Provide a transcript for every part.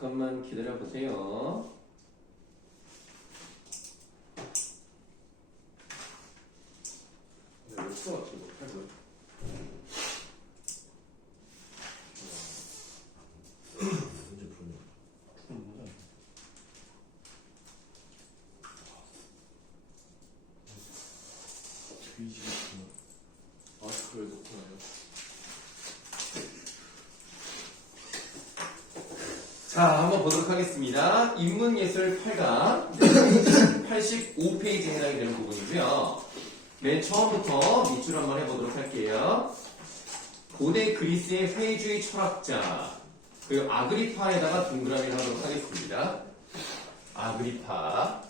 잠깐만 기다려보세요. 네, 왜 풀어왔지? 이거 팔고요. 문제 풀었네. 풀은 뭐야? 뒤지겠구나. 마스크를 놓고 나요. 자, 한번 보도록 하겠습니다. 인문예술 8강 85페이지에 해당이 되는 부분이고요. 맨 처음부터 밑줄 한번 해보도록 할게요. 고대 그리스의 회의주의 철학자 그리고 아그리파에다가 동그라미를 하도록 하겠습니다. 아그리파.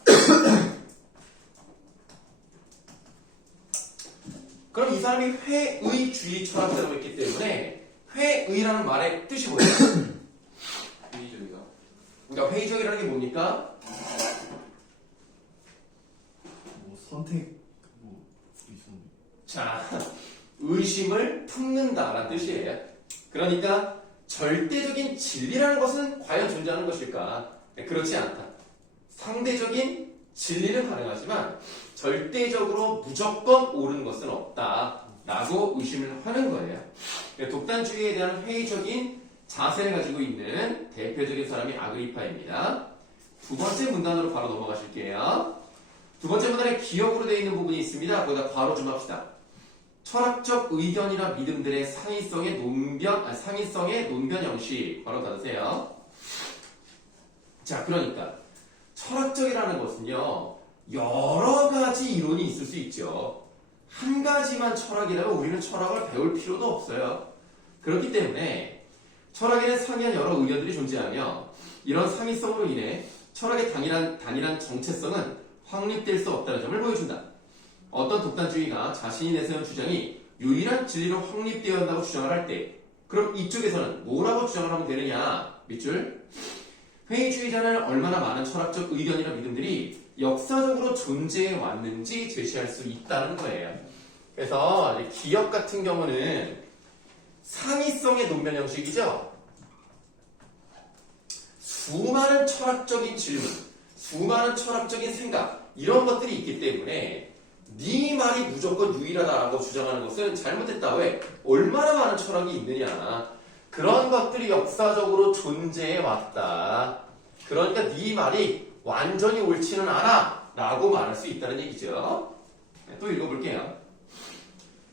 그럼 이 사람이 회의주의 철학자라고 했기 때문에 회의라는 말의 뜻이 뭐예요? 회의적이다. 그러니까 회의적이라는 게 뭡니까? 뭐 선택 뭐 있었는데. 자, 의심을 품는다라는 뜻이에요. 그러니까 절대적인 진리라는 것은 과연 존재하는 것일까? 그렇지 않다. 상대적인 진리는 가능하지만 절대적으로 무조건 옳은 것은 없다라고 의심을 하는 거예요. 독단주의에 대한 회의적인 자세를 가지고 있는 대표적인 사람이 아그리파입니다. 두 번째 문단으로 바로 넘어가실게요. 두 번째 문단에 기억으로 되어 있는 부분이 있습니다. 거기다 괄호 좀 합시다. 철학적 의견이나 믿음들의 상위성의 논변 형식 괄호 닫으세요. 자, 그러니까 철학적이라는 것은요 여러 가지 이론이 있을 수 있죠. 한 가지만 철학이라면 우리는 철학을 배울 필요도 없어요. 그렇기 때문에 철학에는 상이한 여러 의견들이 존재하며 이런 상위성으로 인해 철학의 단일한 정체성은 확립될 수 없다는 점을 보여준다. 어떤 독단주의가 자신이 내세운 주장이 유일한 진리로 확립되어야 한다고 주장을 할 때 그럼 이쪽에서는 뭐라고 주장을 하면 되느냐? 밑줄. 회의주의자는 얼마나 많은 철학적 의견이나 믿음들이 역사적으로 존재해 왔는지 제시할 수 있다는 거예요. 그래서 기억 같은 경우는 상위성의 논변 형식이죠. 수많은 철학적인 질문, 수많은 철학적인 생각 이런 것들이 있기 때문에 네 말이 무조건 유일하다라고 주장하는 것은 잘못됐다. 왜? 얼마나 많은 철학이 있느냐. 그런 것들이 역사적으로 존재해 왔다. 그러니까 네 말이 완전히 옳지는 않아 라고 말할 수 있다는 얘기죠. 또 읽어볼게요.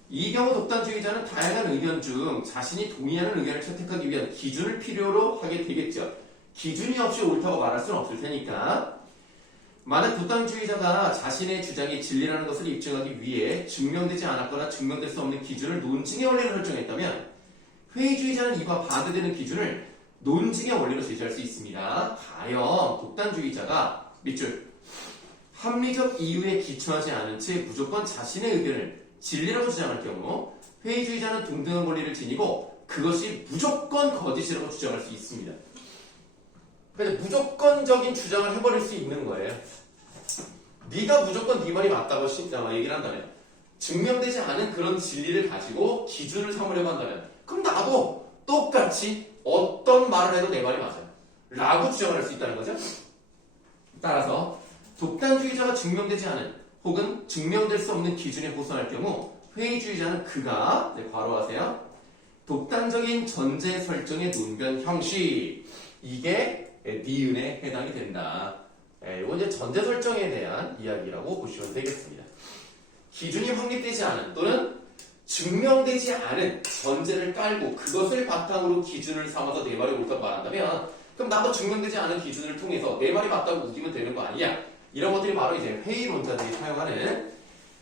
이 경우 독단주의자는 다양한 의견 중 자신이 동의하는 의견을 채택하기 위한 기준을 필요로 하게 되겠죠. 기준이 없이 옳다고 말할 수는 없을 테니까. 만약 독단주의자가 자신의 주장이 진리라는 것을 입증하기 위해 증명되지 않았거나 증명될 수 없는 기준을 논증의 원리로 설정했다면 회의주의자는 이와 반대되는 기준을 논증의 원리로 제시할 수 있습니다. 과연 독단주의자가 밑줄 합리적 이유에 기초하지 않은 채 무조건 자신의 의견을 진리라고 주장할 경우 회의주의자는 동등한 권리를 지니고 그것이 무조건 거짓이라고 주장할 수 있습니다. 그래서 무조건적인 주장을 해버릴 수 있는 거예요. 네가 무조건 네 말이 맞다고 얘기를 한다면 증명되지 않은 그런 진리를 가지고 기준을 삼으려고 한다면 그럼 나도 똑같이 어떤 말을 해도 내 말이 맞아요 라고 주장을 할 수 있다는 거죠. 따라서 독단주의자가 증명되지 않은 혹은 증명될 수 없는 기준에 호소할 경우 회의주의자는 그가 괄호하세요. 독단적인 전제 설정의 논변 형식 이게 니은에 해당이 된다. 이건 이제 전제 설정에 대한 이야기라고 보시면 되겠습니다. 기준이 확립되지 않은 또는 증명되지 않은 전제를 깔고 그것을 바탕으로 기준을 삼아서 내 말이 옳다고 말한다면 그럼 나도 증명되지 않은 기준을 통해서 내 말이 맞다고 우기면 되는 거 아니냐? 이런 것들이 바로 이제 회의론자들이 사용하는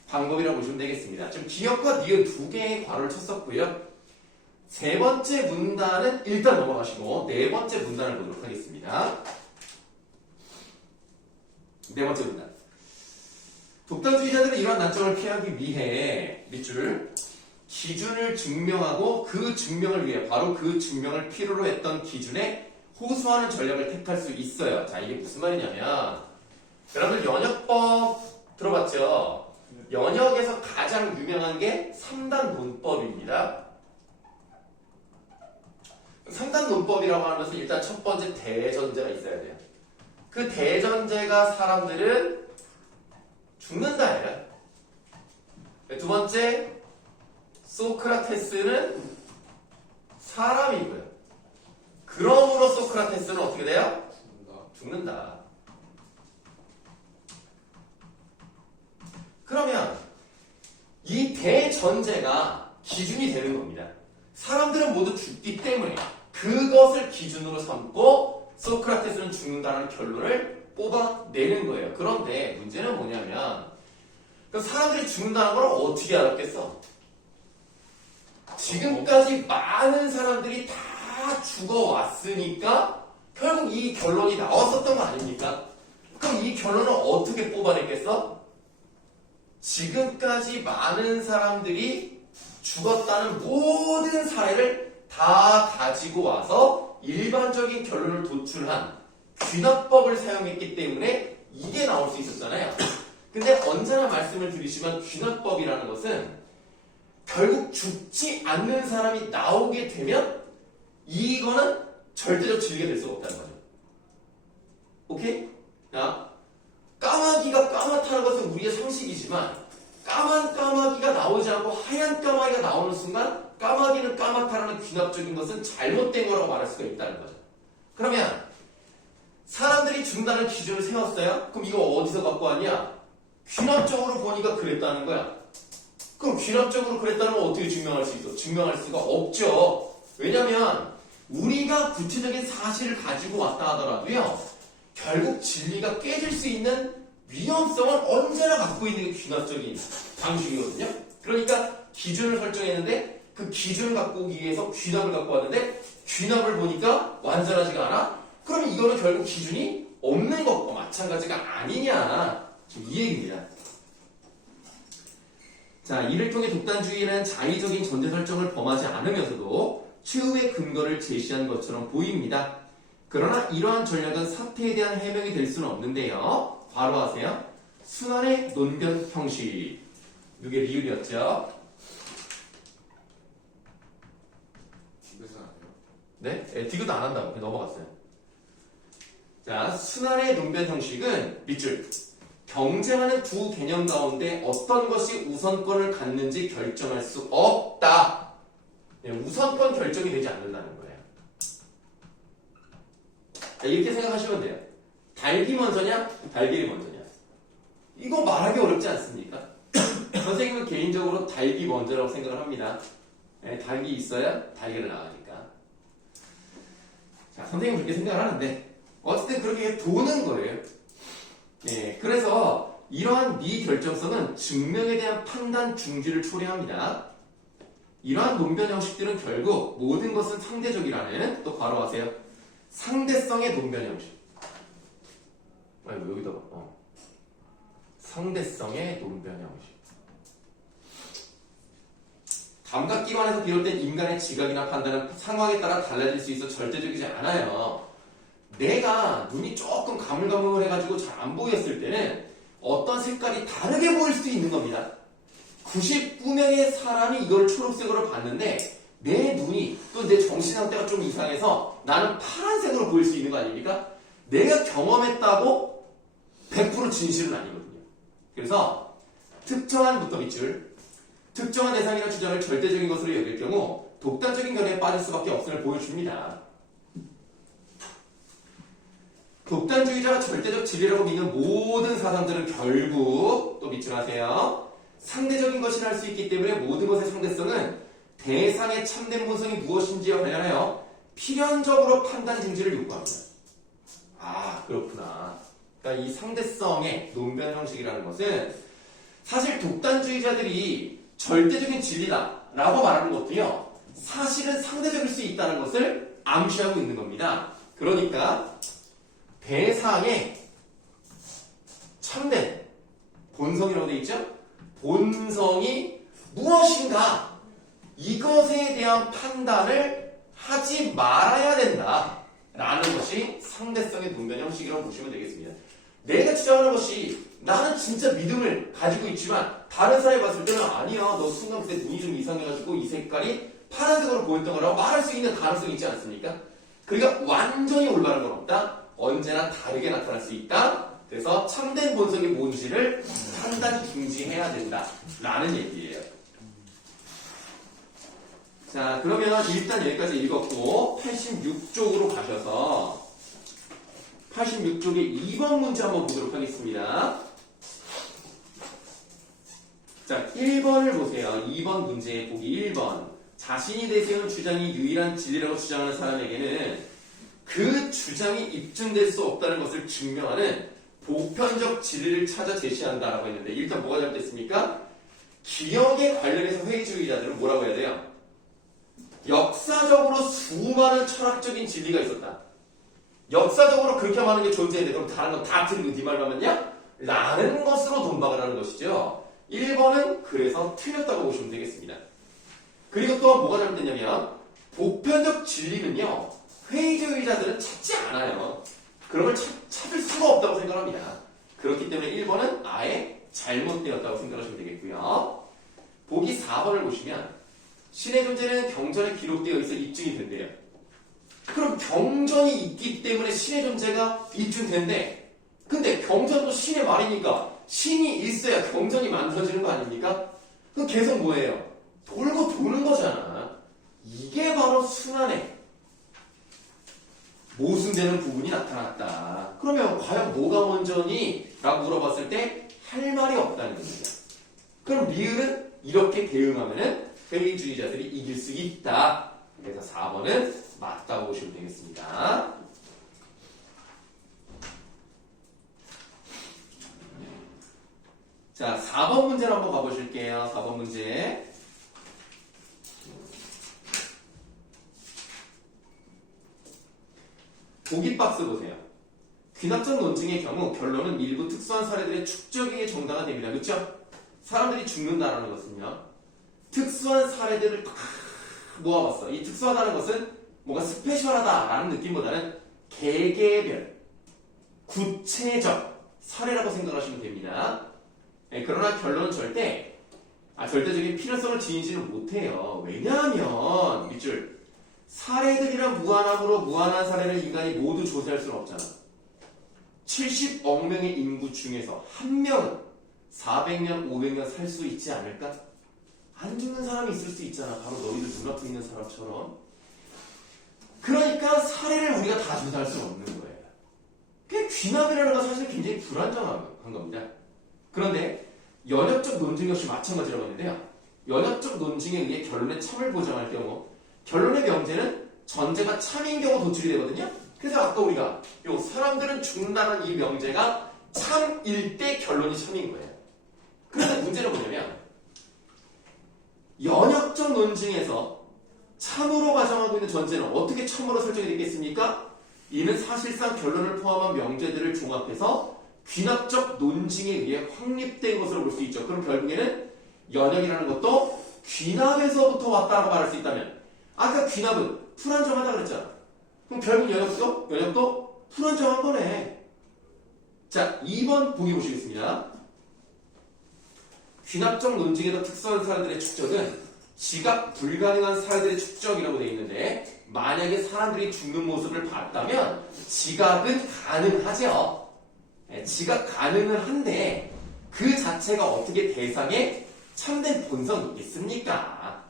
방법이라고 보시면 되겠습니다. 지금 기억과 니은 두 개의 괄호를 쳤었고요. 세 번째 문단은 일단 넘어가시고 네 번째 문단을 보도록 하겠습니다. 네 번째 문단. 독단주의자들은 이러한 난점을 피하기 위해 밑줄 기준을 증명하고 그 증명을 위해 바로 그 증명을 필요로 했던 기준에 호소하는 전략을 택할 수 있어요. 자, 이게 무슨 말이냐면 여러분들 연역법 들어봤죠? 연역에서 가장 유명한 게 3단 논법입니다. 상단 논법이라고 하는 것은 일단 첫 번째 대전제가 있어야 돼요. 그 대전제가 사람들은 죽는다예요. 두 번째, 소크라테스는 사람이고요. 그러므로 소크라테스는 어떻게 돼요? 죽는다. 그러면 이 대전제가 기준이 되는 겁니다. 사람들은 모두 죽기 때문에 그것을 기준으로 삼고 소크라테스는 죽는다는 결론을 뽑아내는 거예요. 그런데 문제는 뭐냐면 사람들이 죽는다는 걸 어떻게 알았겠어? 지금까지 많은 사람들이 다 죽어왔으니까 결국 이 결론이 나왔었던 거 아닙니까? 그럼 이 결론을 어떻게 뽑아냈겠어? 지금까지 많은 사람들이 죽었다는 모든 사례를 다 가지고 와서 일반적인 결론을 도출한 귀납법을 사용했기 때문에 이게 나올 수 있었잖아요. 근데 언제나 말씀을 드리지만 귀납법이라는 것은 결국 죽지 않는 사람이 나오게 되면 이거는 절대적 진리가 될 수가 없다는 거죠. 오케이? 자, 까마귀가 까맣다는 것은 우리의 상식이지만 까만 까마귀가 나오지 않고 하얀 까마귀가 나오는 순간 까마귀는 까맣다라는 귀납적인 것은 잘못된 거라고 말할 수가 있다는 거죠. 그러면 사람들이 죽는다는 기준을 세웠어요? 그럼 이거 어디서 갖고 왔냐? 귀납적으로 보니까 그랬다는 거야. 그럼 귀납적으로 그랬다는 건 어떻게 증명할 수 있어? 증명할 수가 없죠. 왜냐면 우리가 구체적인 사실을 가지고 왔다 하더라도요, 결국 진리가 깨질 수 있는 위험성을 언제나 갖고 있는 게 귀납적인 방식이거든요. 그러니까 기준을 설정했는데 그 기준을 갖고 오기 위해서 귀납을 갖고 왔는데 귀납을 보니까 완전하지가 않아? 그럼 이거는 결국 기준이 없는 것과 마찬가지가 아니냐. 지금 이 얘기입니다. 자, 이를 통해 독단주의는 자의적인 전제 설정을 범하지 않으면서도 최후의 근거를 제시한 것처럼 보입니다. 그러나 이러한 전략은 사태에 대한 해명이 될 수는 없는데요. 바로 하세요. 순환의 논변 형식. 이게 리을이었죠. 디귿은 안 해요? 네? 디귿도 안 한다고. 그냥 넘어갔어요. 자, 순환의 논변 형식은 밑줄. 경쟁하는 두 개념 가운데 어떤 것이 우선권을 갖는지 결정할 수 없다. 네, 우선권 결정이 되지 않는다는 거예요. 자, 이렇게 생각하시면 돼요. 닭이 먼저냐? 달걀이 먼저냐? 이거 말하기 어렵지 않습니까? 선생님은 개인적으로 닭이 먼저라고 생각을 합니다. 네, 닭이 있어야 달걀을 나가니까. 자, 선생님은 그렇게 생각을 하는데 어쨌든 그렇게 도는 거예요. 네, 그래서 이러한 미결정성은 증명에 대한 판단 중지를 초래합니다. 이러한 논변 형식들은 결국 모든 것은 상대적이라는, 또 바로 하세요. 상대성의 논변 형식. 여기다가 상대성의 논변 형식. 감각기관에서 비롯된 인간의 지각이나 판단은 상황에 따라 달라질 수 있어 절대적이지 않아요. 내가 눈이 조금 가물가물해가지고 잘 안 보였을 때는 어떤 색깔이 다르게 보일 수도 있는 겁니다. 99명의 사람이 이걸 초록색으로 봤는데 내 눈이 또 내 정신 상태가 좀 이상해서 나는 파란색으로 보일 수 있는 거 아닙니까? 내가 경험했다고 100% 진실은 아니거든요. 그래서 특정한 부터 밑줄, 특정한 대상이나 주장을 절대적인 것으로 여길 경우 독단적인 견해에 빠질 수밖에 없음을 보여줍니다. 독단주의자가 절대적 진리라고 믿는 모든 사상들은 결국, 또 밑줄 하세요, 상대적인 것이라 할 수 있기 때문에 모든 것의 상대성은 대상의 참된 본성이 무엇인지와 관련하여 필연적으로 판단 중지를 요구합니다. 아, 그렇구나. 그러니까 이 상대성의 논변 형식이라는 것은 사실 독단주의자들이 절대적인 진리다라고 말하는 것도요, 사실은 상대적일 수 있다는 것을 암시하고 있는 겁니다. 그러니까 대상의 참된 본성이라고 되어 있죠? 본성이 무엇인가, 이것에 대한 판단을 하지 말아야 된다 라는 것이 상대성의 논변 형식이라고 보시면 되겠습니다. 내가 주장하는 것이 나는 진짜 믿음을 가지고 있지만 다른 사람이 봤을 때는 아니야 너 순간 그때 눈이 좀 이상해가지고 이 색깔이 파란색으로 보였던 거라고 말할 수 있는 가능성이 있지 않습니까? 그러니까 완전히 올바른 건 없다. 언제나 다르게 나타날 수 있다. 그래서 참된 본성이 뭔지를 판단 중지해야 된다 라는 얘기예요. 자, 그러면 일단 여기까지 읽었고 86쪽으로 가셔서 86쪽의 2번 문제 한번 보도록 하겠습니다. 자, 1번을 보세요. 2번 문제 보기 1번. 자신이 내세운 주장이 유일한 진리라고 주장하는 사람에게는 그 주장이 입증될 수 없다는 것을 증명하는 보편적 진리를 찾아 제시한다라고 했는데 일단 뭐가 잘못됐습니까? 기억에 관련해서 회의주의자들은 뭐라고 해야 돼요? 역사적으로 수많은 철학적인 진리가 있었다. 역사적으로 그렇게 많은 게 존재했는데 그럼 다른 건 다 틀리고 네 말만 맞냐? 라는 것으로 돈박을 하는 것이죠. 1번은 그래서 틀렸다고 보시면 되겠습니다. 그리고 또 뭐가 잘못됐냐면 보편적 진리는요. 회의주의자들은 찾지 않아요. 그런 걸 찾을 수가 없다고 생각합니다. 그렇기 때문에 1번은 아예 잘못되었다고 생각하시면 되겠고요. 보기 4번을 보시면 신의 존재는 경전에 기록되어 있어 입증이 된대요. 그럼 경전이 있기 때문에 신의 존재가 입증된대. 근데 경전도 신의 말이니까 신이 있어야 경전이 만들어지는 거 아닙니까? 그럼 계속 뭐예요? 돌고 도는 거잖아. 이게 바로 순환의 모순되는 부분이 나타났다. 그러면 과연 뭐가 먼저니? 라고 물어봤을 때 할 말이 없다는 겁니다. 그럼 리을은 이렇게 대응하면은 회의주의자들이 이길 수 있다. 그래서 4번은 맞다고 보시면 되겠습니다. 자, 4번 문제로 한번 가보실게요. 4번 문제. 보기 박스 보세요. 귀납적 논증의 경우 결론은 일부 특수한 사례들의 축적에 의해 정당화 됩니다. 그렇죠? 사람들이 죽는다는 것은요. 특수한 사례들을 다 모아봤어. 이 특수하다는 것은 뭔가 스페셜하다라는 느낌보다는 개개별, 구체적 사례라고 생각하시면 됩니다. 네, 그러나 결론은 절대적인 필요성을 지니지는 못해요. 왜냐하면 밑줄 사례들이란 무한함으로 무한한 사례를 인간이 모두 조사할 수는 없잖아. 70억 명의 인구 중에서 한 명은 400년, 500년 살 수 있지 않을까? 안 죽는 사람이 있을 수 있잖아. 바로 너희들 눈앞에 있는 사람처럼. 그러니까 사례를 우리가 다 조사할 수는 없는 거예요. 그게 귀납이라는 건 사실 굉장히 불안정한 겁니다. 그런데 연역적 논증 역시 마찬가지라고 했는데요. 연역적 논증에 의해 결론의 참을 보장할 경우 결론의 명제는 전제가 참인 경우 도출이 되거든요. 그래서 아까 우리가 요 사람들은 죽는다는 이 명제가 참일 때 결론이 참인 거예요. 그런데 문제는 뭐냐면 연역적 논증에서 참으로 가정하고 있는 전제는 어떻게 참으로 설정이 되겠습니까? 이는 사실상 결론을 포함한 명제들을 종합해서 귀납적 논증에 의해 확립된 것으로 볼 수 있죠. 그럼 결국에는 연역이라는 것도 귀납에서부터 왔다고 말할 수 있다면 아까 귀납은 불안정하다 그랬잖아. 그럼 결국 연역도 불안정한 거네. 자, 2번 보기 보시겠습니다. 귀납적 논증에서 특수한 사례들의 축적은 지각 불가능한 사례들의 축적이라고 되어 있는데 만약에 사람들이 죽는 모습을 봤다면 지각은 가능하죠. 지각 가능은 한데 그 자체가 어떻게 대상에 참된 본성이 있겠습니까?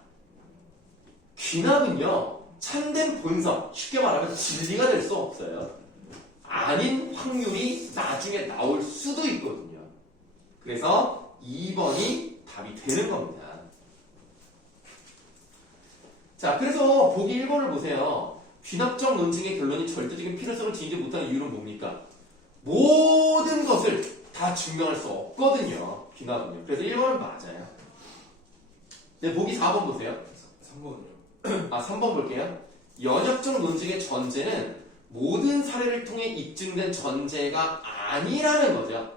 귀납은요 참된 본성, 쉽게 말하면 진리가 될 수 없어요. 아닌 확률이 나중에 나올 수도 있거든요. 그래서 2번이 답이 되는 겁니다. 자, 그래서 보기 1번을 보세요. 귀납적 논증의 결론이 절대적인 필요성을 지니지 못하는 이유는 뭡니까? 모든 것을 다 증명할 수 없거든요. 귀납은요. 그래서 1번은 맞아요. 네, 보기 4번 보세요. 3번은요? 3번 볼게요. 연역적 논증의 전제는 모든 사례를 통해 입증된 전제가 아니라는 거죠.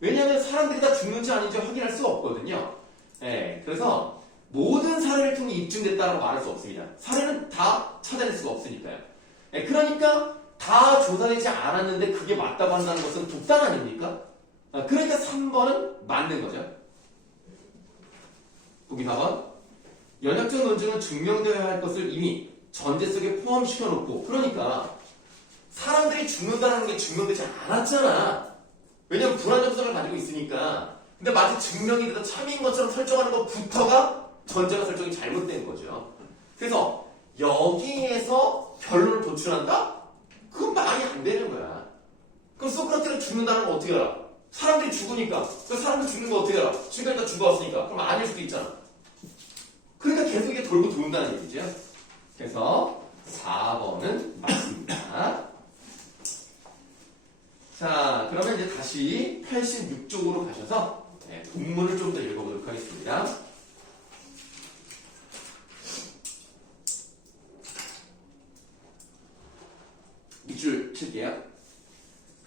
왜냐하면 사람들이 다 죽는지 아닌지 확인할 수 없거든요. 네, 그래서 모든 사례를 통해 입증됐다고 말할 수 없습니다. 사례는 다 찾아낼 수가 없으니까요. 네, 그러니까 다 조사되지 않았는데 그게 맞다고 한다는 것은 독단 아닙니까? 그러니까 3번은 맞는 거죠. 보기 4번. 연역적 논증은 증명되어야 할 것을 이미 전제 속에 포함시켜 놓고, 그러니까 사람들이 죽는다는 게 증명되지 않았잖아. 왜냐면 불안정성을 가지고 있으니까. 근데 마치 증명이 돼서 참인 것처럼 설정하는 것부터가 전제가 설정이 잘못된 거죠. 그래서 여기에서 결론을 도출한다? 그건 말이 안 되는 거야. 그럼 소크라테스가 죽는다는 건 어떻게 알아? 사람들이 죽으니까. 그 사람들 죽는 거 어떻게 알아? 지금까지 다 죽어왔으니까. 그럼 아닐 수도 있잖아. 그러니까 계속 이게 돌고 도는다는 얘기죠. 그래서 4번은 맞습니다. 자, 그러면 이제 다시 86쪽으로 가셔서 본문을 좀 더 읽어보도록 하겠습니다. 밑줄 칠게요.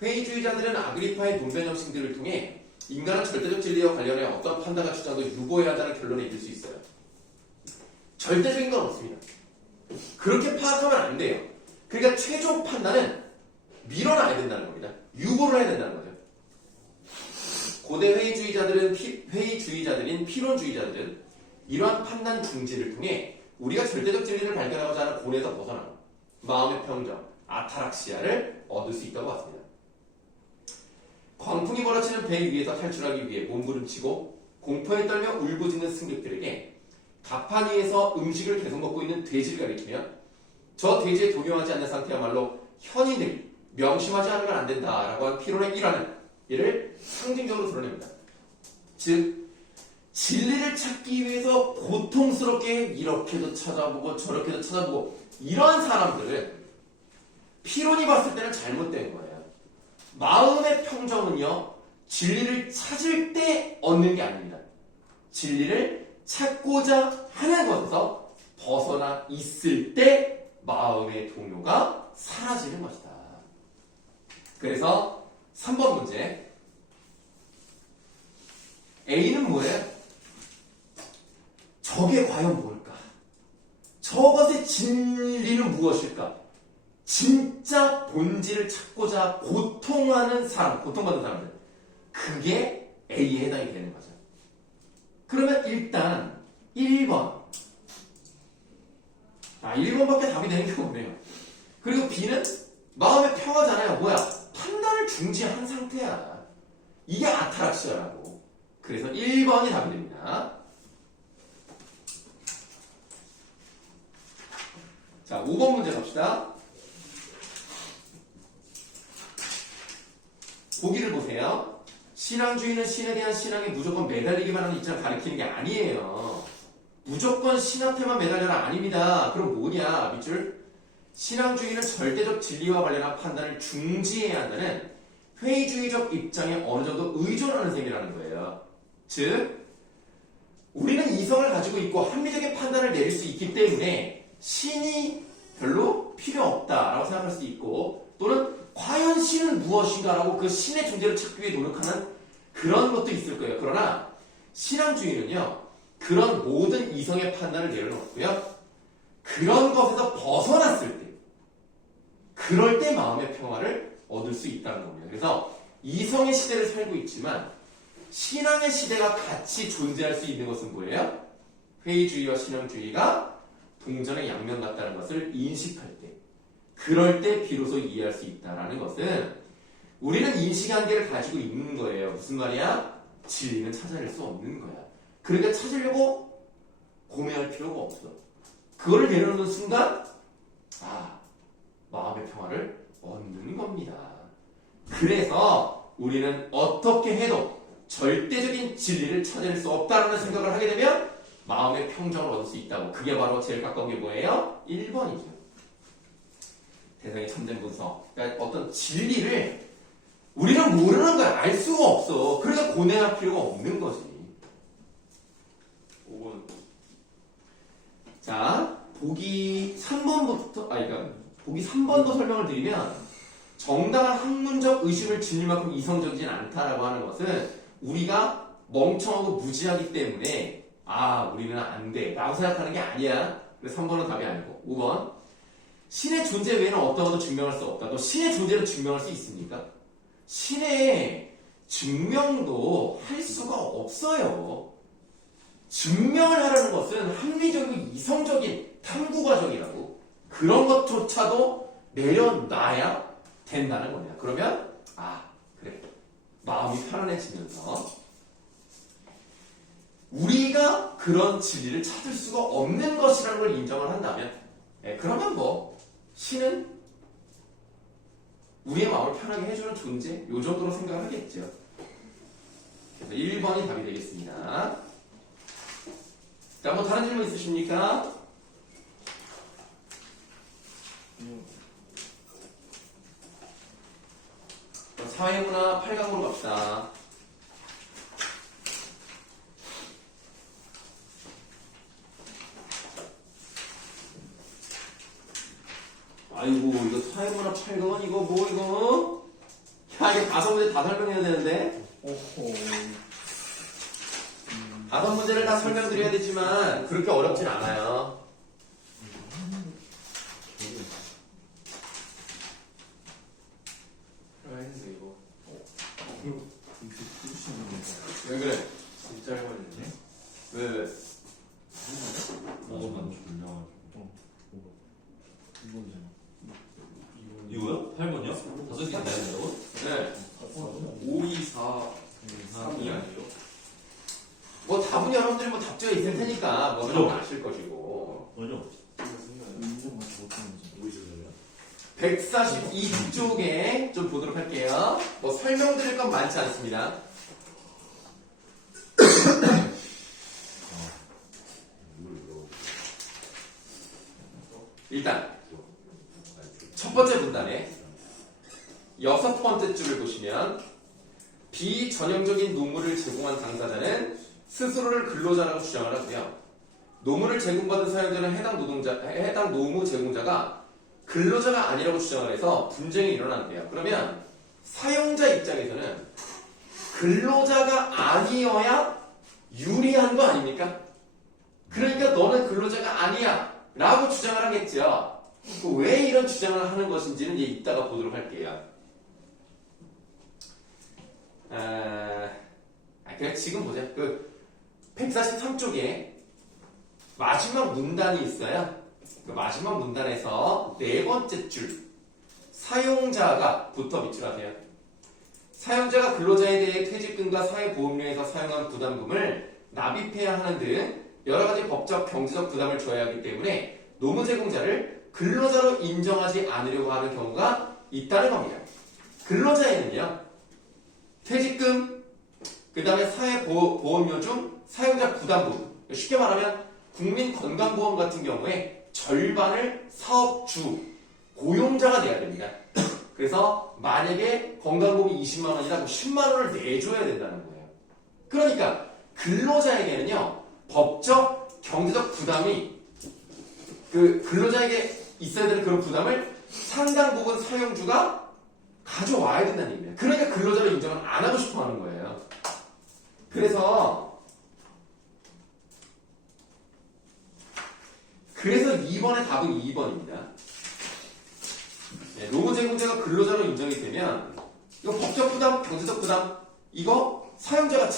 회의주의자들은 아그리파의 분변 형식들을 통해 인간은 절대적 진리와 관련해 어떤 판단과 주장도 유보해야 한다는 결론에 이를 수 있어요. 절대적인 건 없습니다. 그렇게 파악하면 안 돼요. 그러니까 최종 판단은 밀어놔야 된다는 겁니다. 유보를 해야 된다는 거죠. 고대 회의주의자들인 필론주의자들은 이러한 판단 중지를 통해 우리가 절대적 진리를 발견하고자 하는 고뇌에서 벗어나고 마음의 평정, 아타락시아를 얻을 수 있다고 봤습니다. 광풍이 몰아치는 배 위에서 탈출하기 위해 몸부림치고 공포에 떨며 울부짖는 승객들에게 갑판 위에서 음식을 계속 먹고 있는 돼지를 가리키며 저 돼지에 동요하지 않는 상태야말로 현인들이 명심하지 않으면 안 된다라고 한 필론의 일환은 이를 상징적으로 드러냅니다. 즉 진리를 찾기 위해서 고통스럽게 이렇게도 찾아보고 저렇게도 찾아보고 이러한 사람들은 필론이 봤을 때는 잘못된 거예요. 마음의 평정은요, 진리를 찾을 때 얻는 게 아닙니다. 진리를 찾고자 하는 것에서 벗어나 있을 때 마음의 동요가 사라지는 것이다. 그래서 3번 문제. A는 뭐예요? 저게 과연 뭘까? 저것의 진리는 무엇일까? 진짜 본질을 찾고자 고통하는 사람, 고통받는 사람들. 그게 A에 해당이 되는 거죠. 그러면 일단 1번. 1번밖에 답이 되는 게 없네요. 그리고 B는 마음의 평화잖아요. 뭐야? 판단을 중지한 상태야. 이게 아타락시아라고. 그래서 1번이 답이 됩니다. 자, 5번 문제 갑시다. 보기를 보세요. 신앙주의는 신에 대한 신앙에 무조건 매달리기만 하는 입장을 가리키는 게 아니에요. 무조건 신 앞에만 매달려라 아닙니다. 그럼 뭐냐? 밑줄. 신앙주의는 절대적 진리와 관련한 판단을 중지해야 한다는 회의주의적 입장에 어느 정도 의존하는 셈이라는 거예요. 즉, 우리는 이성을 가지고 있고 합리적인 판단을 내릴 수 있기 때문에 신이 별로 필요 없다라고 생각할 수 있고, 또는 과연 신은 무엇인가라고 그 신의 존재를 찾기 위해 노력하는 그런 것도 있을 거예요. 그러나 신앙주의는요, 그런 모든 이성의 판단을 내려놓고요, 그런 것에서 벗어났을 때, 그럴 때 마음의 평화를 얻을 수 있다는 겁니다. 그래서 이성의 시대를 살고 있지만 신앙의 시대가 같이 존재할 수 있는 것은 뭐예요? 회의주의와 신앙주의가 동전의 양면 같다는 것을 인식할 때, 그럴 때 비로소 이해할 수 있다는 것은 우리는 인식 한계를 가지고 있는 거예요. 무슨 말이야? 진리는 찾아낼 수 없는 거야. 그러니까 찾으려고 고민할 필요가 없어. 그거를 내려놓는 순간 마음의 평화를 얻는 겁니다. 그래서 우리는 어떻게 해도 절대적인 진리를 찾아낼 수 없다는 생각을 하게 되면 마음의 평정을 얻을 수 있다고. 그게 바로 제일 가까운 게 뭐예요? 1번이죠. 대상의 참된 분석. 그러니까 어떤 진리를 우리는 모르는 거야. 알 수가 없어. 그래서 고뇌할 필요가 없는 거지. 5번. 자, 보기 3번부터, 그러니까 보기 3번도 설명을 드리면, 정당한 학문적 의심을 지닐 만큼 이성적이진 않다라고 하는 것은 우리가 멍청하고 무지하기 때문에 우리는 안 돼 라고 생각하는 게 아니야. 그래서 3번은 답이 아니고. 5번, 신의 존재 외에는 어떤 것도 증명할 수 없다. 너 신의 존재를 증명할 수 있습니까? 신의 증명도 할 수가 없어요. 증명을 하라는 것은 합리적이고 이성적인 탐구 과정이라고. 그런 것조차도 내려놔야 된다는 겁니다. 그러면 그래, 마음이 편안해지면서 우리가 그런 진리를 찾을 수가 없는 것이라는 걸 인정을 한다면, 그러면 뭐 신은 우리의 마음을 편하게 해주는 존재, 요 정도로 생각을 하겠죠. 그래서 1번이 답이 되겠습니다. 자, 뭐 다른 질문 있으십니까? 사회문화 8강으로 갑시다. 아이고, 이거 사회문화 8강은 이거 뭐 이거? 야, 이게 5문제 다 설명해야 되는데? 오호. 5문제를 다 설명드려야 되지만 그렇게 어렵진 않아요. 했는데 이거. 왜 그래? 진짜 해버리네. 왜? 나만 졸려가지고. 이거요? 8번이요? 5개 나야 된다고? 네. 5, 2, 4, 3이 아니죠? 뭐 답은 여러분들이 뭐 답지가 있을 테니까 뭐 그죠? 좀 아실 것이고. 뭐죠? 142쪽에 좀 보도록 할게요. 뭐 설명드릴 건 많지 않습니다. 일단 첫 번째 문단에 6번째 줄을 보시면 비전형적인 노무를 제공한 당사자는 스스로를 근로자라고 주장을 하고요. 노무를 제공받은 사용자는 해당 노무 제공자가 근로자가 아니라고 주장을 해서 분쟁이 일어난대요. 그러면 사용자 입장에서는 근로자가 아니어야 유리한 거 아닙니까? 그러니까 너는 근로자가 아니야 라고 주장을 하겠죠. 왜 이런 주장을 하는 것인지는 이제 이따가 보도록 할게요. 그냥 지금 보자. 143쪽에 마지막 문단이 있어요. 그 마지막 문단에서 4번째 줄 사용자가 부터 밑줄 하세요. 사용자가 근로자에 대해 퇴직금과 사회보험료에서 사용한 부담금을 납입해야 하는 등 여러 가지 법적, 경제적 부담을 져야 하기 때문에 노무 제공자를 근로자로 인정하지 않으려고 하는 경우가 있다는 겁니다. 근로자에는요, 퇴직금, 그 다음에 사회보험료 중 사용자 부담금, 쉽게 말하면 국민건강보험 같은 경우에 절반을 사업주, 고용자가 내야 됩니다. 그래서 만약에 건강보험이 20만 원이다, 그럼 10만 원을 내줘야 된다는 거예요. 그러니까 근로자에게는요, 법적, 경제적 부담이 그 근로자에게 있어야 되는 그런 부담을 상당 부분 사용주가 가져와야 된다는 얘기예요. 그러니까 근로자로 인정을 안 하고 싶어 하는 거예요. 그래서 2번의 답은 2번입니다. 노무 제공자가 근로자로 인정이 되면 이거 법적 부담, 경제적 부담 이거 사용자가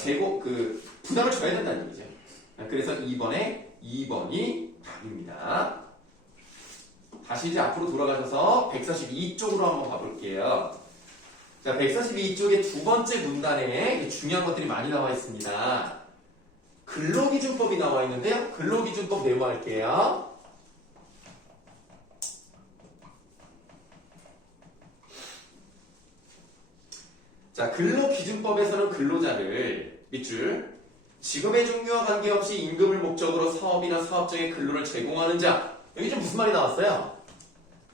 부담을 져야 된다는 얘기죠. 그래서 2번이 답입니다. 다시 이제 앞으로 돌아가셔서 142쪽으로 한번 가볼게요. 자, 142쪽의 두 번째 문단에 중요한 것들이 많이 나와 있습니다. 근로기준법이 나와 있는데요. 근로기준법 메모할게요. 자, 근로기준법에서는 근로자를 밑줄 직업의 종류와 관계없이 임금을 목적으로 사업이나 사업장의 근로를 제공하는 자, 여기 좀 무슨 말이 나왔어요?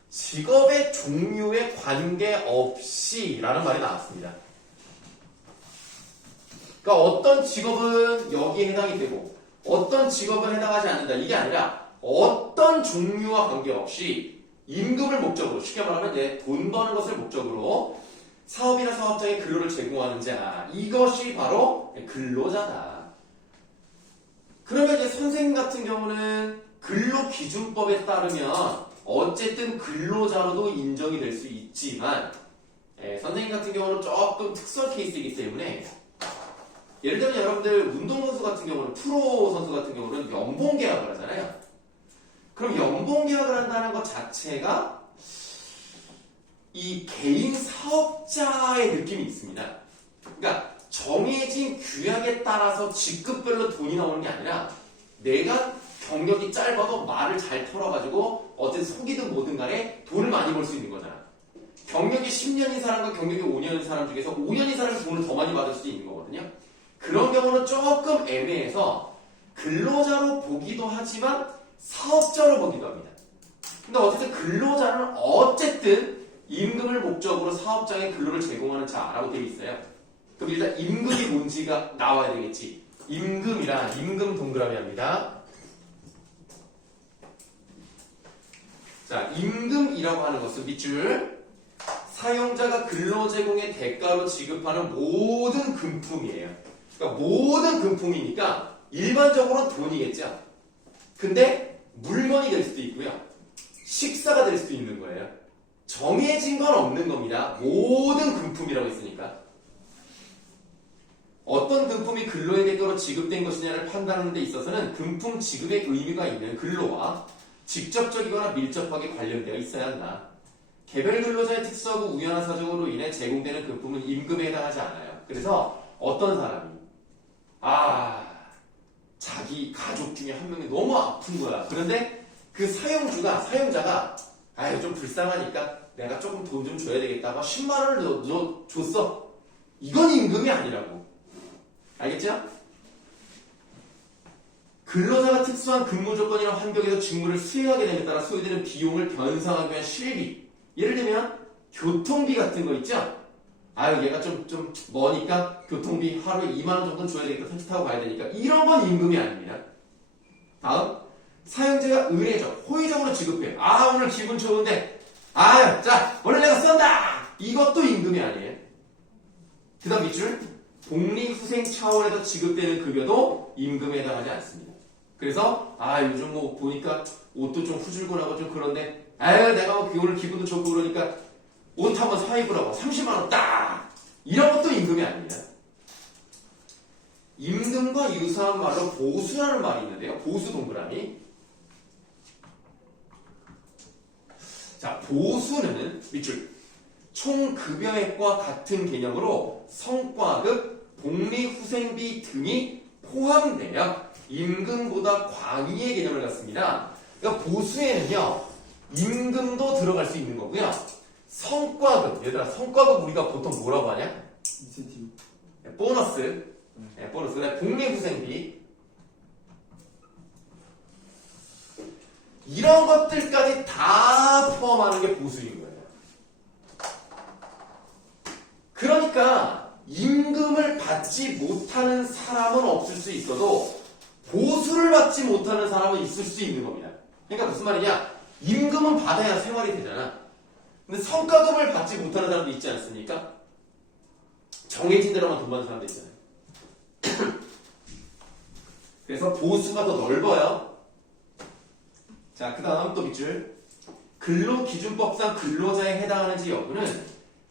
직업의 종류에 관계없이 라는 말이 나왔습니다. 그러니까 어떤 직업은 여기에 해당이 되고 어떤 직업은 해당하지 않는다. 이게 아니라 어떤 종류와 관계없이 임금을 목적으로, 쉽게 말하면 이제 돈 버는 것을 목적으로 사업이나 사업장의 근로를 제공하는 자, 이것이 바로 근로자다. 그러면 이제 선생님 같은 경우는 근로기준법에 따르면 어쨌든 근로자로도 인정이 될 수 있지만 선생님 같은 경우는 조금 특수한 케이스이기 때문에 예를 들면 여러분들 운동선수 같은 경우는 프로 선수 같은 경우는 연봉 계약을 하잖아요. 그럼 연봉 계약을 한다는 것 자체가 이 개인 사업자의 느낌이 있습니다. 그러니까 정해진 규약에 따라서 직급별로 돈이 나오는 게 아니라 내가 경력이 짧아도 말을 잘 털어가지고 어쨌든 속이든 뭐든 간에 돈을 많이 벌 수 있는 거잖아. 경력이 10년인 사람과 경력이 5년인 사람 중에서 5년인 사람이 돈을 더 많이 받을 수도 있는 거거든요. 그런 경우는 조금 애매해서 근로자로 보기도 하지만 사업자로 보기도 합니다. 근데 어쨌든 근로자는 어쨌든 임금을 목적으로 사업장에 근로를 제공하는 자라고 되어 있어요. 그럼 일단 임금이 뭔지가 나와야 되겠지. 임금이란 임금 동그라미 합니다. 자, 임금이라고 하는 것은 밑줄 사용자가 근로 제공의 대가로 지급하는 모든 금품이에요. 그러니까 모든 금품이니까 일반적으로는 돈이겠죠. 근데 물건이 될 수도 있고요. 식사가 될 수도 있는 거예요. 정해진 건 없는 겁니다. 모든 금품이라고 했으니까. 어떤 금품이 근로의 대가로 지급된 것이냐를 판단하는 데 있어서는 금품 지급의 의미가 있는 근로와 직접적이거나 밀접하게 관련되어 있어야 한다. 개별 근로자의 특수하고 우연한 사정으로 인해 제공되는 금품은 임금에 해당하지 않아요. 그래서 어떤 사람이 자기 가족 중에 한 명이 너무 아픈 거야. 그런데 그 사용자가 좀 불쌍하니까 내가 조금 돈 좀 줘야 되겠다고 10만 원을 너 줬어. 이건 임금이 아니라고. 알겠죠? 근로자가 특수한 근무 조건이나 환경에서 직무를 수행하게 됨에 따라 소요되는 비용을 변상하기 위한 실비. 예를 들면 교통비 같은 거 있죠? 얘가 좀 머니까 교통비 하루에 2만 원 정도는 줘야 되겠다. 택시 타고 가야 되니까. 이런 건 임금이 아닙니다. 다음. 사용자가 의례적, 호의적으로 지급해. 오늘 기분 좋은데. 자, 오늘 내가 쏜다! 이것도 임금이 아니에요. 그 다음 밑줄. 복리후생 차원에서 지급되는 급여도 임금에 해당하지 않습니다. 그래서, 요즘 뭐 보니까 옷도 좀 후줄근하고 좀 그런데, 내가 오늘 기분도 좋고 그러니까 옷 한번 사입으라고 30만원 딱! 이런 것도 임금이 아닙니다. 임금과 유사한 말로 보수라는 말이 있는데요. 보수 동그라미. 자, 보수는 밑줄 총 급여액과 같은 개념으로 성과급, 복리후생비 등이 포함되어 임금보다 광의의 개념을 갖습니다. 그러니까 보수에는요 임금도 들어갈 수 있는 거고요. 성과급, 얘들아 성과급 우리가 보통 뭐라고 하냐? 인센티브. 보너스. 보너스. 그다음에 복리후생비. 이런 것들까지 다 포함하는 게 보수인 거예요. 그러니까 임금을 받지 못하는 사람은 없을 수 있어도 보수를 받지 못하는 사람은 있을 수 있는 겁니다. 그러니까 무슨 말이냐? 임금은 받아야 생활이 되잖아. 근데 성과급을 받지 못하는 사람도 있지 않습니까? 정해진 대로만 돈 받는 사람도 있잖아요. 그래서 보수가 더 넓어요. 자, 그 다음 또 밑줄. 근로기준법상 근로자에 해당하는지 여부는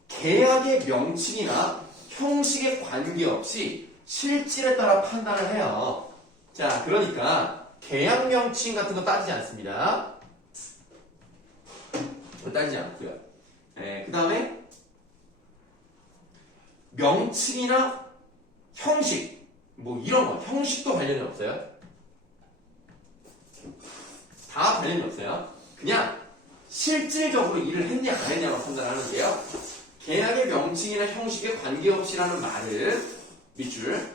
계약의 명칭이나 형식에 관계없이 실질에 따라 판단을 해요. 자, 그러니까 계약 명칭 같은 거 따지지 않습니다. 따지지 않고요. 그 다음에 명칭이나 형식, 뭐 이런 거, 형식도 관련이 없어요. 다 관련이 없어요. 그냥 실질적으로 일을 했냐 안 했냐만 판단하는데요. 계약의 명칭이나 형식에 관계없이라는 말을 밑줄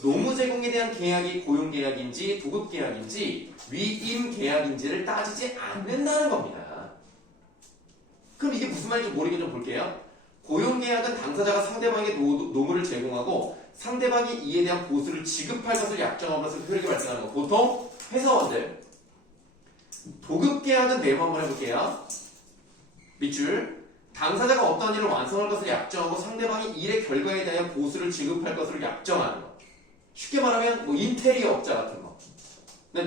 노무 제공에 대한 계약이 고용계약인지 도급계약인지 위임계약인지를 따지지 않는다는 겁니다. 그럼 이게 무슨 말인지 모르게 좀 볼게요. 고용계약은 당사자가 상대방에게 노무를 제공하고 상대방이 이에 대한 보수를 지급할 것을 약정함으로써 효력이 발생하는 거. 보통 회사원들. 도급계약은 네모 한번 해볼게요. 밑줄 당사자가 어떤 일을 완성할 것을 약정하고 상대방이 일의 결과에 대한 보수를 지급할 것을 약정하는 거. 쉽게 말하면 뭐 인테리어 업자 같은 거.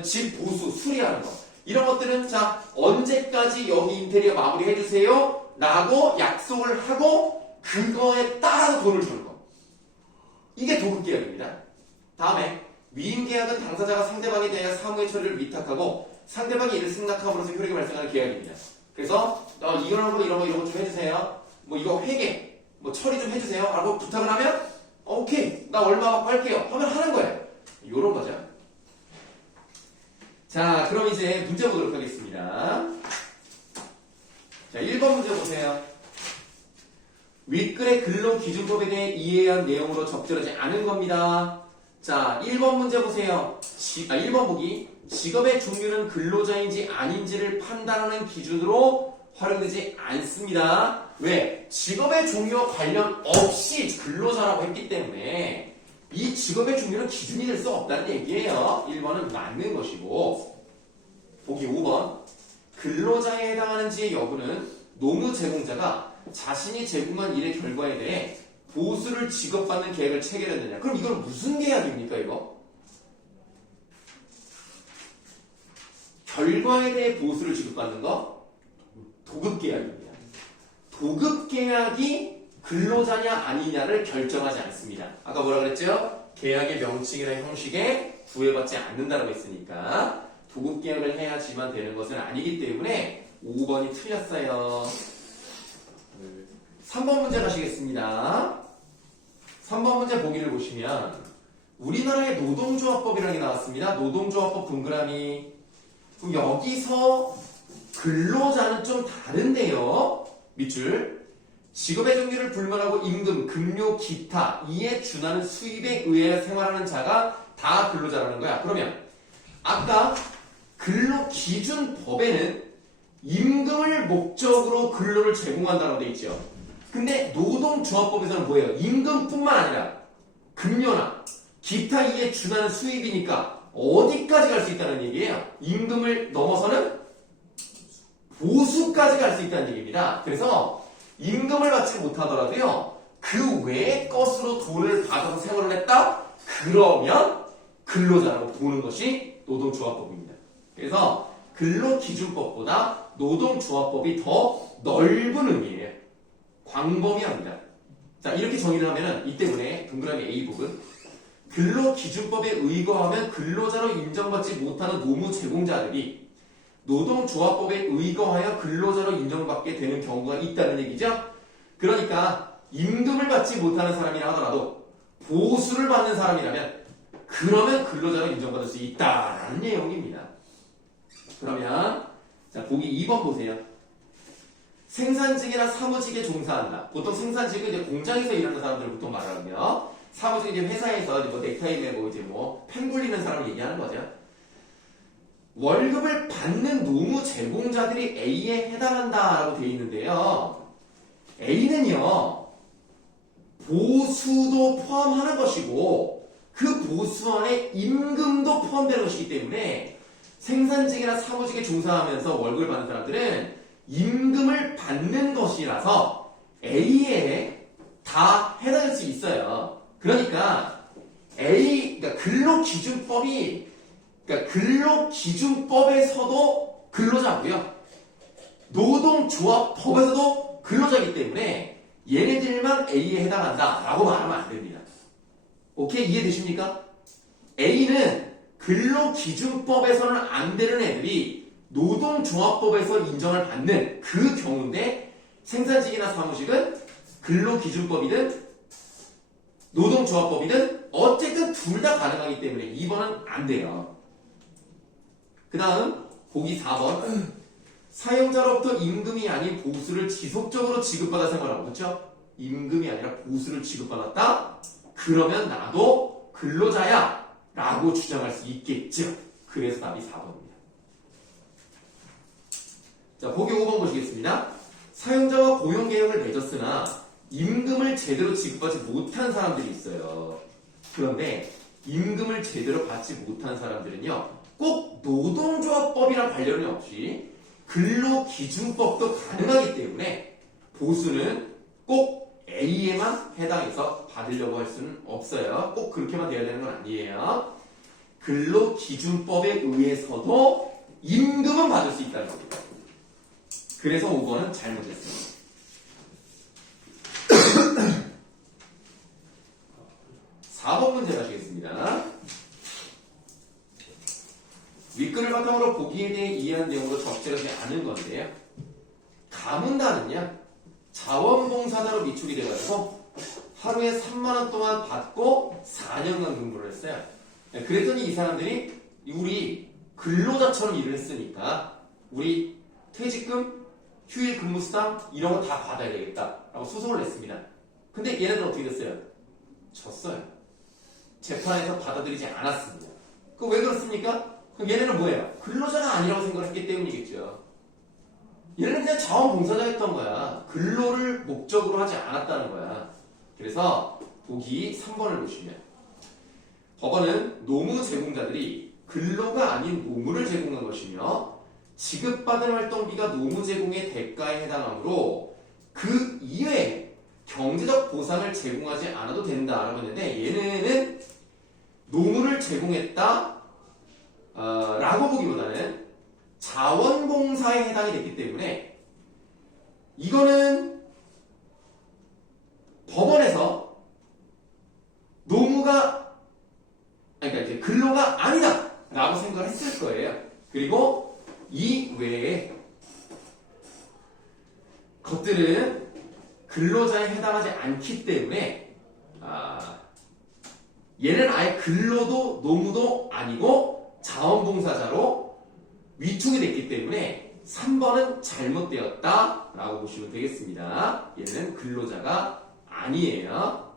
집 보수, 수리하는 거. 이런 것들은 자 언제까지 여기 인테리어 마무리 해주세요 라고 약속을 하고 그거에 따라서 돈을 주는 거. 이게 도급계약입니다. 다음에 위임계약은 당사자가 상대방에 대해 사무의 처리를 위탁하고 상대방이 이를 승낙함으로써 효력이 발생하는 계약입니다. 그래서 이런 거 좀 해주세요. 뭐 이거 회계 뭐 처리 좀 해주세요 라고 부탁을 하면 오케이 나 얼마 받고 할게요 하면 하는 거예요. 요런 거죠. 자 그럼 이제 문제 보도록 하겠습니다. 자 1번 문제 보세요. 윗글의 근로기준법에 대해 이해해야 한 내용으로 적절하지 않은 겁니다. 자 1번 문제 보세요. 1번 보기 직업의 종류는 근로자인지 아닌지를 판단하는 기준으로 활용되지 않습니다. 왜? 직업의 종류와 관련 없이 근로자라고 했기 때문에 이 직업의 종류는 기준이 될 수 없다는 얘기예요. 1번은 맞는 것이고 보기 5번 근로자에 해당하는지의 여부는 노무 제공자가 자신이 제공한 일의 결과에 대해 보수를 지급받는 계약을 체결했느냐. 그럼 이건 무슨 계약입니까 이거? 결과에 대해 보수를 지급받는 거? 도급계약입니다. 도급계약이 근로자냐 아니냐를 결정하지 않습니다. 아까 뭐라 그랬죠? 계약의 명칭이나 형식에 구애받지 않는다고 했으니까 도급계약을 해야지만 되는 것은 아니기 때문에 5번이 틀렸어요. 3번 문제 가시겠습니다. 3번 문제 보기를 보시면 우리나라의 노동조합법이라는 게 나왔습니다. 노동조합법 동그라미. 그럼 여기서 근로자는 좀 다른데요. 밑줄. 직업의 종류를 불문하고 임금, 급료, 기타 이에 준하는 수입에 의해 생활하는 자가 다 근로자라는 거야. 그러면 아까 근로기준법에는 임금을 목적으로 근로를 제공한다고 돼 있죠. 근데 노동조합법에서는 뭐예요? 임금뿐만 아니라 급료나 기타 이에 준하는 수입이니까 어디까지 갈 수 있다는 얘기예요? 임금을 넘어서는 보수까지 갈 수 있다는 얘기입니다. 그래서 임금을 받지 못하더라도요. 그 외의 것으로 돈을 받아서 생활을 했다? 그러면 근로자라고 보는 것이 노동조합법입니다. 그래서 근로기준법보다 노동조합법이 더 넓은 의미예요. 광범위 합니다. 자 이렇게 정의를 하면은 이 때문에 동그라미 A 부분 근로기준법에 의거하면 근로자로 인정받지 못하는 노무 제공자들이 노동조합법에 의거하여 근로자로 인정받게 되는 경우가 있다는 얘기죠. 그러니까 임금을 받지 못하는 사람이라 하더라도 보수를 받는 사람이라면 그러면 근로자로 인정받을 수 있다라는 내용입니다. 그러면 자 보기 2번 보세요. 생산직이나 사무직에 종사한다. 보통 생산직은 이제 공장에서 일하는 사람들을 보통 말하거든요. 사무직은 이제 회사에서 뭐 넥타이 매고 이제 뭐 펜 굴리는 사람을 얘기하는 거죠. 월급을 받는 노무 제공자들이 A에 해당한다라고 되어 있는데요. A는요 보수도 포함하는 것이고 그 보수 안에 임금도 포함되는 것이기 때문에 생산직이나 사무직에 종사하면서 월급을 받는 사람들은 임금을 받는 것이라서 A에 다 해당할 수 있어요. 그러니까 그러니까 근로기준법에서도 근로자고요. 노동조합법에서도 근로자이기 때문에 얘네들만 A에 해당한다라고 말하면 안 됩니다. 오케이? 이해되십니까? A는 근로기준법에서는 안 되는 애들이 노동조합법에서 인정을 받는 그 경우인데 생산직이나 사무직은 근로기준법이든 노동조합법이든 어쨌든 둘 다 가능하기 때문에 2번은 안 돼요. 그 다음 보기 4번 사용자로부터 임금이 아닌 보수를 지속적으로 지급받아 생활하고 그렇죠? 임금이 아니라 보수를 지급받았다? 그러면 나도 근로자야 라고 주장할 수 있겠죠. 그래서 답이 4번입니다. 자 보기 5번 보시겠습니다. 사용자와 고용계약을 맺었으나 임금을 제대로 지급받지 못한 사람들이 있어요. 그런데 임금을 제대로 받지 못한 사람들은요 꼭 노동조합법이랑 관련이 없이 근로기준법도 가능하기 때문에 보수는 꼭 A에만 해당해서 받으려고 할 수는 없어요. 꼭 그렇게만 돼야 되는 건 아니에요. 근로기준법에 의해서도 임금은 받을 수 있다는 겁니다. 그래서 5번은 잘못했습니다. 윗글을 바탕으로 보기에 대해 이해한 내용으로 적재가 되지 않은 건데요. 가문다는요, 자원봉사자로 미출이 돼가지고 하루에 3만원 동안 받고 4년간 근무를 했어요. 그랬더니 이 사람들이 우리 근로자처럼 일을 했으니까 우리 퇴직금, 휴일 근무수당 이런 거 다 받아야 되겠다라고 소송을 냈습니다. 근데 얘네들은 어떻게 됐어요? 졌어요. 재판에서 받아들이지 않았습니다. 그 왜 그렇습니까? 그럼 얘네는 뭐예요? 근로자가 아니라고 생각을 했기 때문이겠죠. 얘네는 그냥 자원봉사자였던 거야. 근로를 목적으로 하지 않았다는 거야. 그래서 보기 3번을 보시면 법원은 노무 제공자들이 근로가 아닌 노무를 제공한 것이며 지급받은 활동비가 노무 제공의 대가에 해당하므로 그 이외에 경제적 보상을 제공하지 않아도 된다라고 했는데 얘네는 노무를 제공했다 라고 보기보다는 자원봉사에 해당이 됐기 때문에 이거는 법원에서 노무가 그러니까 이제 근로가 아니다 라고 생각을 했을 거예요. 그리고 이 외에 것들은 근로자에 해당하지 않기 때문에 얘는 아예 근로도 노무도 아니고 자원봉사자로 위촉이 됐기 때문에 3번은 잘못되었다 라고 보시면 되겠습니다. 얘는 근로자가 아니에요.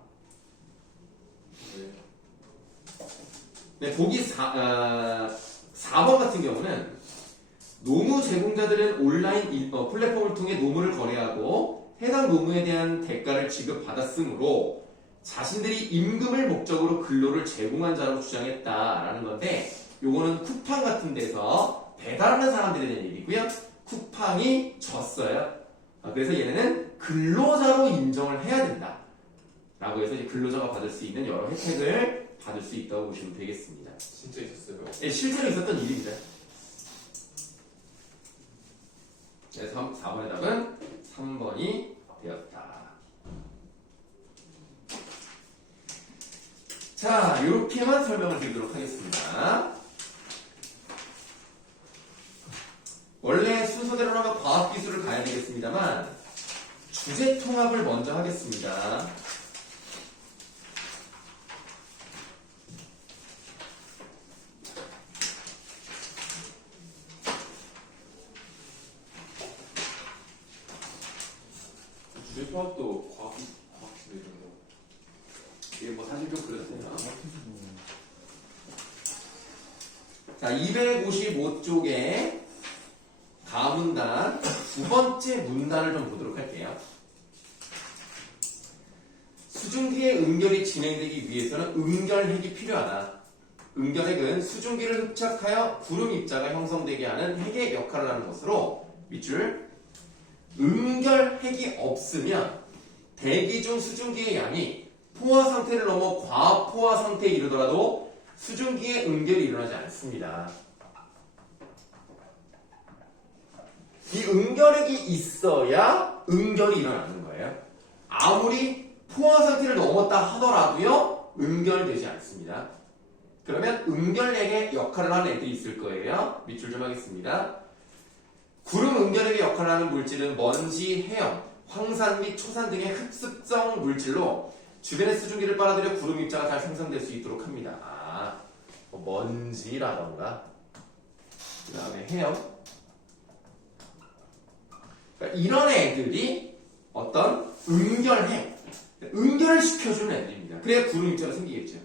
네, 보기 4번 같은 경우는 노무 제공자들은 온라인 플랫폼을 통해 노무를 거래하고 해당 노무에 대한 대가를 지급받았으므로 자신들이 임금을 목적으로 근로를 제공한 자라고 주장했다라는 건데 요거는 쿠팡 같은 데서 배달하는 사람들에 대한 얘기고요. 쿠팡이 졌어요. 그래서 얘네는 근로자로 인정을 해야 된다 라고 해서 이제 근로자가 받을 수 있는 여러 혜택을 받을 수 있다고 보시면 되겠습니다. 진짜 있었어요? 네, 실제로 있었던 일입니다. 그래서 4번의 답은 3번이 되었다. 자, 이렇게만 설명을 드리도록 하겠습니다. 원래 순서대로라면 과학기술을 가야 되겠습니다만 주제 통합을 먼저 하겠습니다. 주제통합도 과학기술 이런 거. 이게 뭐 사실 좀 그렇네요. 자, 255쪽에 가문단 두 번째 문단을 좀 보도록 할게요. 수증기의 응결이 진행되기 위해서는 응결핵이 필요하다. 응결핵은 수증기를 흡착하여 구름 입자가 형성되게 하는 핵의 역할을 하는 것으로 밑줄 응결핵이 없으면 대기 중 수증기의 양이 포화 상태를 넘어 과포화 상태에 이르더라도 수증기의 응결이 일어나지 않습니다. 이 응결핵이 있어야 응결이 일어나는 거예요. 아무리 포화 상태를 넘었다 하더라도요 응결되지 않습니다. 그러면 응결핵의 역할을 하는 애들이 있을 거예요. 밑줄 좀 하겠습니다. 구름 응결핵의 역할을 하는 물질은 먼지, 해염, 황산 및 초산 등의 흡습성 물질로 주변의 수증기를 빨아들여 구름 입자가 잘 생성될 수 있도록 합니다. 먼지라던가 그 다음에 해염, 그러니까 이런 애들이 어떤 응결핵, 응결을 시켜주는 애들입니다. 그래야 구름 입자가 생기겠죠.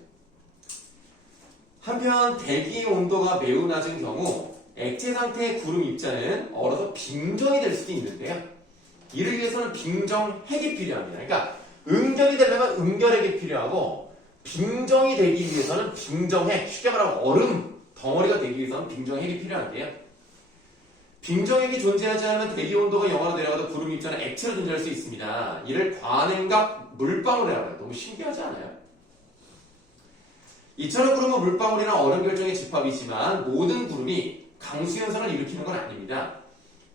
한편 대기의 온도가 매우 낮은 경우 액체 상태의 구름 입자는 얼어서 빙정이 될 수도 있는데요. 이를 위해서는 빙정핵이 필요합니다. 그러니까 응결이 되려면 응결핵이 필요하고 빙정이 되기 위해서는 빙정핵, 쉽게 말하면 얼음 덩어리가 되기 위해서는 빙정핵이 필요한데요. 빙정핵이 존재하지 않으면 대기 온도가 영하로 내려가도 구름 입자는 액체로 존재할 수 있습니다. 이를 과냉각 물방울이라고 해요. 너무 신기하지 않아요? 이처럼 구름은 물방울이나 얼음 결정의 집합이지만 모든 구름이 강수 현상을 일으키는 건 아닙니다.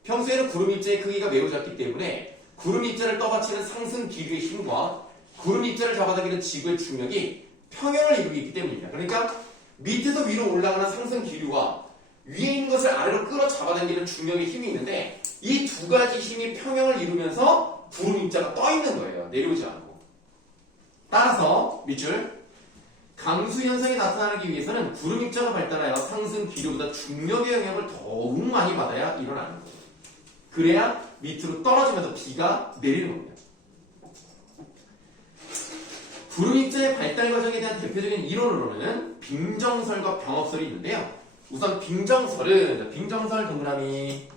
평소에는 구름 입자의 크기가 매우 작기 때문에 구름 입자를 떠받치는 상승 기류의 힘과 구름 입자를 잡아당기는 지구의 중력이 평형을 이루고 있기 때문입니다. 그러니까 밑에서 위로 올라가는 상승 기류와 위에 있는 것을 아래로 끌어 잡아당기는 중력의 힘이 있는데 이 두 가지 힘이 평형을 이루면서 구름 입자가 떠 있는 거예요. 내려오지 않고. 따라서 밑줄 강수 현상이 나타나기 위해서는 구름 입자가 발달하여 상승 기류보다 중력의 영향을 더욱 많이 받아야 일어나는 거예요. 그래야 밑으로 떨어지면서 비가 내리는 겁니다. 구름 입자의 발달 과정에 대한 대표적인 이론으로는 빙정설과 병합설이 있는데요. 우선 빙정설 동그라미.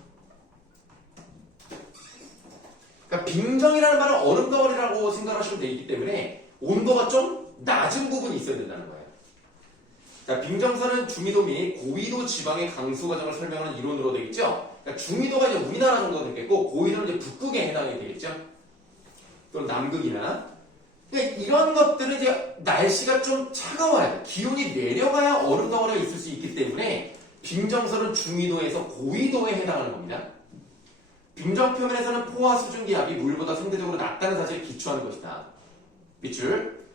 그러니까 빙정이라는 말은 얼음 덩어리라고 생각하시면 되기 때문에 온도가 좀 낮은 부분이 있어야 된다는 거예요. 자, 빙정설은 중위도 및 고위도 지방의 강수 과정을 설명하는 이론으로 되겠죠. 그러니까 중위도가 이제 우리나라 정도 되겠고 고위도는 이제 북극에 해당이 되겠죠. 또는 남극이나. 그러니까 이런 것들은 이제 날씨가 좀 차가워야 돼. 기온이 내려가야 얼음 덩어리가 있을 수 있기 때문에 빙정설은 중위도에서 고위도에 해당하는 겁니다. 빙정 표면에서는 포화 수증기압이 물보다 상대적으로 낮다는 사실에 기초하는 것이다. 밑줄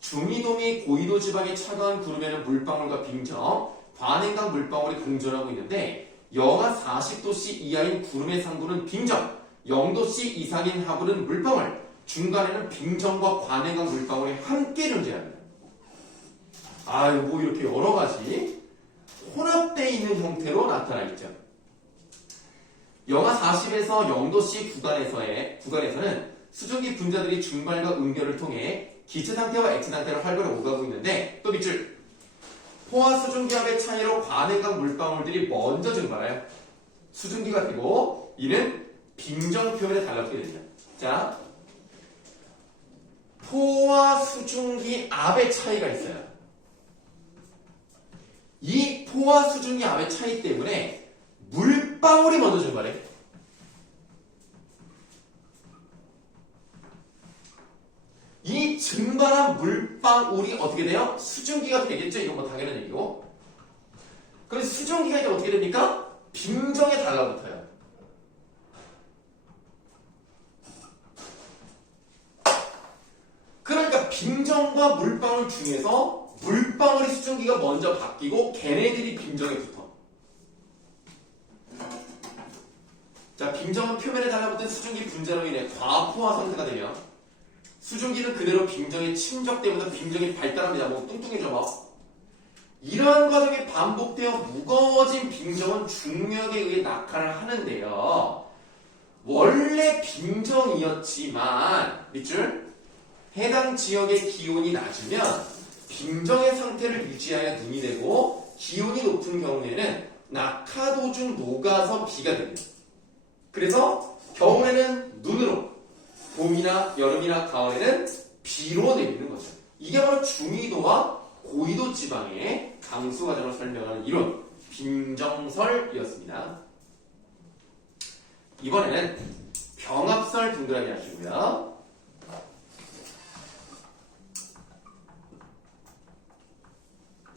중위도 및 고위도 지방의 차가운 구름에는 물방울과 빙정, 관행강 물방울이 공존하고 있는데 영하 40도씨 이하인 구름의 상부는 빙정, 0도씨 이상인 하부는 물방울, 중간에는 빙정과 관행강 물방울이 함께 존재합니다. 아유, 뭐 이렇게 여러 가지 혼합되어 있는 형태로 나타나 있죠. 영하 40에서 0도씨 구간에서는 수증기 분자들이 중발과 응결을 통해 기체 상태와 액체 상태를 활발히 오가고 있는데 또 밑줄 포화 수증기압의 차이로 관행강 물방울들이 먼저 증발해요. 수증기가 되고 이는 빙정 표면에 달라붙게 됩니다. 자, 포화 수증기압의 차이가 있어요. 이 포화 수증기압의 차이 때문에 물방울이 먼저 증발해. 이 증발한 물방울이 어떻게 돼요? 수증기가 되겠죠? 이건 뭐 당연한 얘기고. 그래서 수증기가 이제 어떻게 됩니까? 빙정에 달라붙어요. 그러니까 빙정과 물방울 중에서 물방울이 수증기가 먼저 바뀌고 걔네들이 빙정에 붙어. 자, 빙정은 표면에 달라붙은 수증기 분자로 인해 과포화 상태가 되며 수증기는 그대로 빙정에 침적되면서 빙정이 발달합니다. 뭐 뚱뚱해져 막. 이러한 과정이 반복되어 무거워진 빙정은 중력에 의해 낙하를 하는데요. 원래 빙정이었지만 밑줄 해당 지역의 기온이 낮으면 빙정의 상태를 유지하여 눈이 되고 기온이 높은 경우에는 낙하 도중 녹아서 비가 됩니다. 그래서 겨울에는 눈으로 봄이나 여름이나 가을에는 비로 내리는 거죠. 이게 바로 중위도와 고위도 지방의 강수 과정을 설명하는 이론 빙정설이었습니다. 이번에는 병합설 동그라미 하시고요.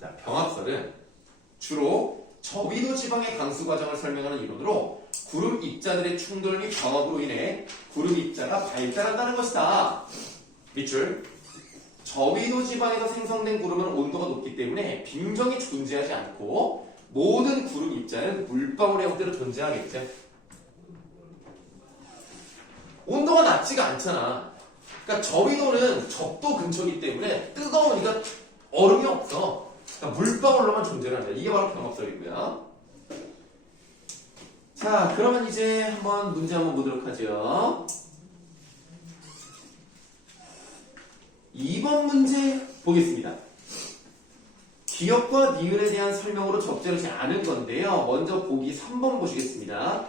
자, 병합설은 주로 저위도 지방의 강수 과정을 설명하는 이론으로 구름 입자들의 충돌 및 병합으로 인해 구름 입자가 발달한다는 것이다. 밑줄 저위도 지방에서 생성된 구름은 온도가 높기 때문에 빙정이 존재하지 않고 모든 구름 입자는 물방울의 형태로 존재하겠죠. 온도가 낮지가 않잖아. 그러니까 저위도는 적도 근처이기 때문에 뜨거우니까 얼음이 없어. 그러니까 물방울로만 존재를 합니다. 이게 바로 병합설이고요. 자, 그러면 이제 한번 문제 한번 보도록 하죠. 2번 문제 보겠습니다. 기역과 니은에 대한 설명으로 적절하지 않은 건데요. 먼저 보기 3번 보시겠습니다.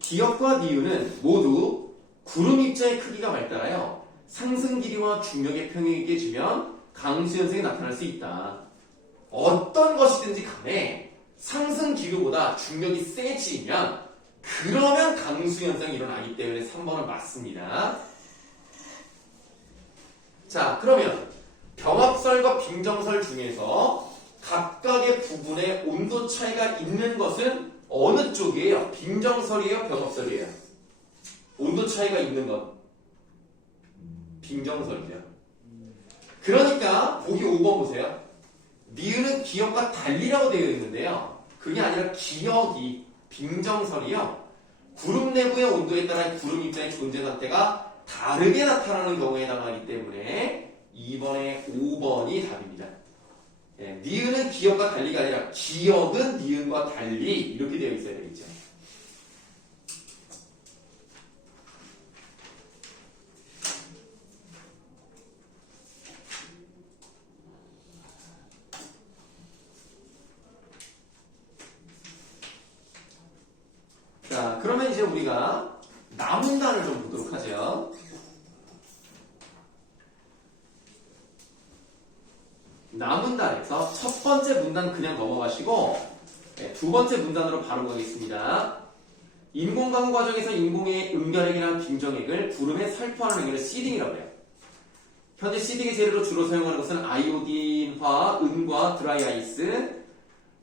기역과 니은은 모두 구름 입자의 크기가 발달하여 상승 길이와 중력의 평형이 깨지면 강수 현상이 나타날 수 있다. 어떤 것이든지 간에 상승 기류보다 중력이 세지면 그러면 강수 현상이 일어나기 때문에 3번은 맞습니다. 자, 그러면 병합설과 빙정설 중에서 각각의 부분에 온도 차이가 있는 것은 어느 쪽이에요? 빙정설이에요? 병합설이에요? 온도 차이가 있는 건 빙정설이죠. 그러니까 보기 5번 보세요. 니은은 기역과 달리라고 되어 있는데요. 그게 아니라 기역이 빙정설이요. 구름 내부의 온도에 따라 구름 입자의 존재 상태가 다르게 나타나는 경우에 해당하기 때문에 2번에 5번이 답입니다. 예, 니은은 기역과 달리가 아니라 기역은 니은과 달리 이렇게 되어 있어야 되겠죠. 자, 그러면 이제 우리가 나문단을 좀 보도록 하죠. 나문단에서 첫 번째 문단 그냥 넘어가시고 두 번째 문단으로 바로 가겠습니다. 인공강우 과정에서 인공의 응결핵이나 빙정핵을 구름에 살포하는 행위를 시딩이라고 해요. 현재 시딩의 재료로 주로 사용하는 것은 아이오딘화, 은과 드라이아이스,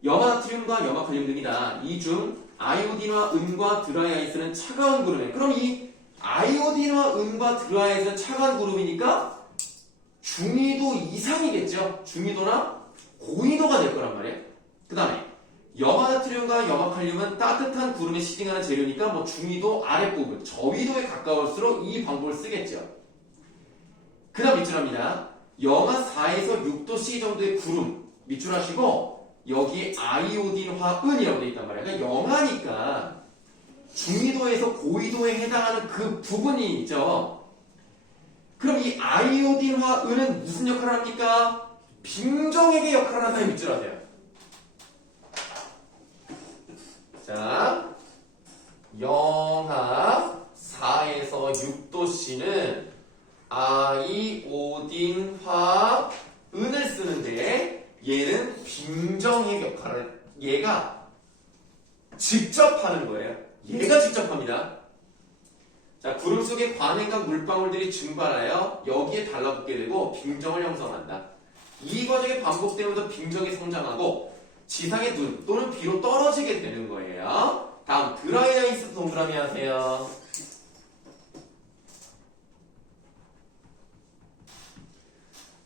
염화나트륨과 염화칼륨 등이다. 이 중 아이오딘과 은과 드라이아이스는 차가운 구름에, 그럼 이 아이오딘과 은과 드라이아이스는 차가운 구름이니까 중위도 이상이겠죠. 중위도나 고위도가 될 거란 말이에요. 그 다음에 염화나트륨과 염화칼륨은 따뜻한 구름에 시딩하는 재료니까 뭐 중위도 아랫부분, 저위도에 가까울수록 이 방법을 쓰겠죠. 그 다음 밑줄합니다. 영하 4에서 6도C 정도의 구름 밑줄하시고 여기 아이오딘화은이라고 되어 있단 말이에요. 그러니까 영하니까 중위도에서 고위도에 해당하는 그 부분이 있죠. 그럼 이 아이오딘화은은 무슨 역할을 합니까? 빙정핵의 역할을 한다는 밑줄하세요. 자, 영하 4에서 6도씨는 아이오딘화은을 쓰는데 얘는 빙정핵 역할을 얘가 직접 하는 거예요. 얘가 직접 합니다. 자, 구름 속에 관행각 물방울들이 증발하여 여기에 달라붙게 되고 빙정을 형성한다. 이 과정이 반복되면서 빙정이 성장하고 지상의 눈 또는 비로 떨어지게 되는 거예요. 다음 드라이아이스 동그라미 하세요.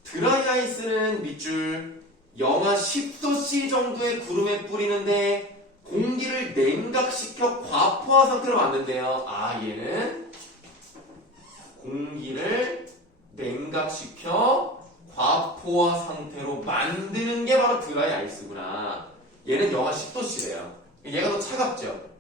드라이아이스는 밑줄 영하 10도C 정도의 구름에 뿌리는데 공기를 냉각시켜 과포화 상태로 만든대요. 아, 얘는 공기를 냉각시켜 과포화 상태로 만드는 게 바로 드라이아이스구나. 얘는 영하 10도씨래요. 얘가 더 차갑죠.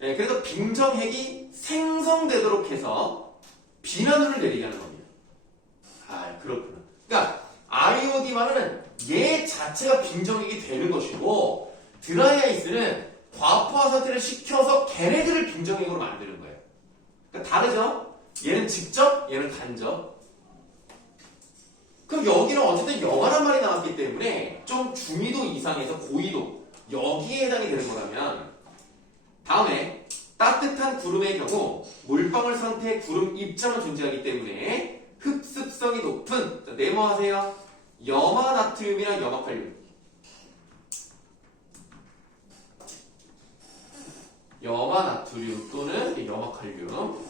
네, 그래서 빙정핵이 생성되도록 해서 비난을 내리게 하는 겁니다. 아, 그렇구나. 그러니까 아이오딘화는 얘 자체가 빙정핵이 되는 것이고 드라이아이스는 과포화 상태를 시켜서 걔네들을 빙정핵으로 만드는 거예요. 그러니까 다르죠? 얘는 직접, 얘는 간접. 그럼 여기는 어쨌든 영하란 말이 나왔기 때문에 좀 중위도 이상에서 고위도 여기에 해당이 되는 거라면 다음에 따뜻한 구름의 경우 물방울 상태의 구름 입자만 존재하기 때문에 흡습성이 높은, 자, 네모하세요. 염화나트륨이나 염화칼륨. 염화나트륨 또는 염화칼륨.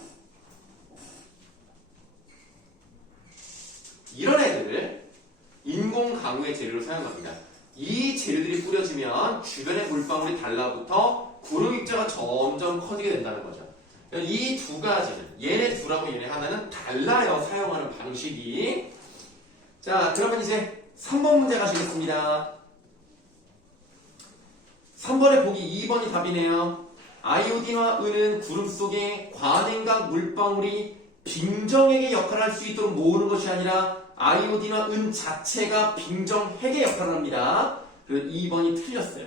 이런 애들을 인공 강우의 재료로 사용합니다. 이 재료들이 뿌려지면 주변의 물방울이 달라붙어 구름 입자가 점점 커지게 된다는 거죠. 이 두 가지는 얘네 둘하고 얘네 하나는 달라요. 사용하는 방식이. 자, 그러면 이제 3번 문제 가시겠습니다. 3번에 보기 2번이 답이네요. 아이오딘과 은은 구름 속에 관행각 물방울이 빙정핵의 역할을 할 수 있도록 모으는 것이 아니라 아이오딘과 은 자체가 빙정핵의 역할을 합니다. 그래서 2번이 틀렸어요.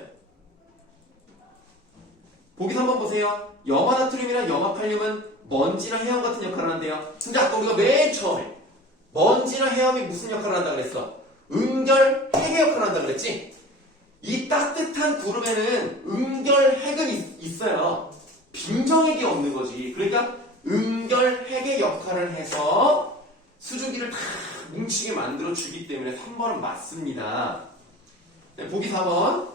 보기 3번 보세요. 염화나트륨이나 염화칼륨은 먼지나 해엄 같은 역할을 하는데요. 근데 아까 우리가 맨 처음에 먼지나 해엄이 무슨 역할을 한다 그랬어? 응결핵의 역할을 한다 그랬지? 이 따뜻한 구름에는 응결핵은 있어요. 빙정핵이 없는 거지. 그러니까 응결핵의 역할을 해서 수증기를 다 뭉치게 만들어 주기 때문에 3번은 맞습니다. 네, 보기 4번.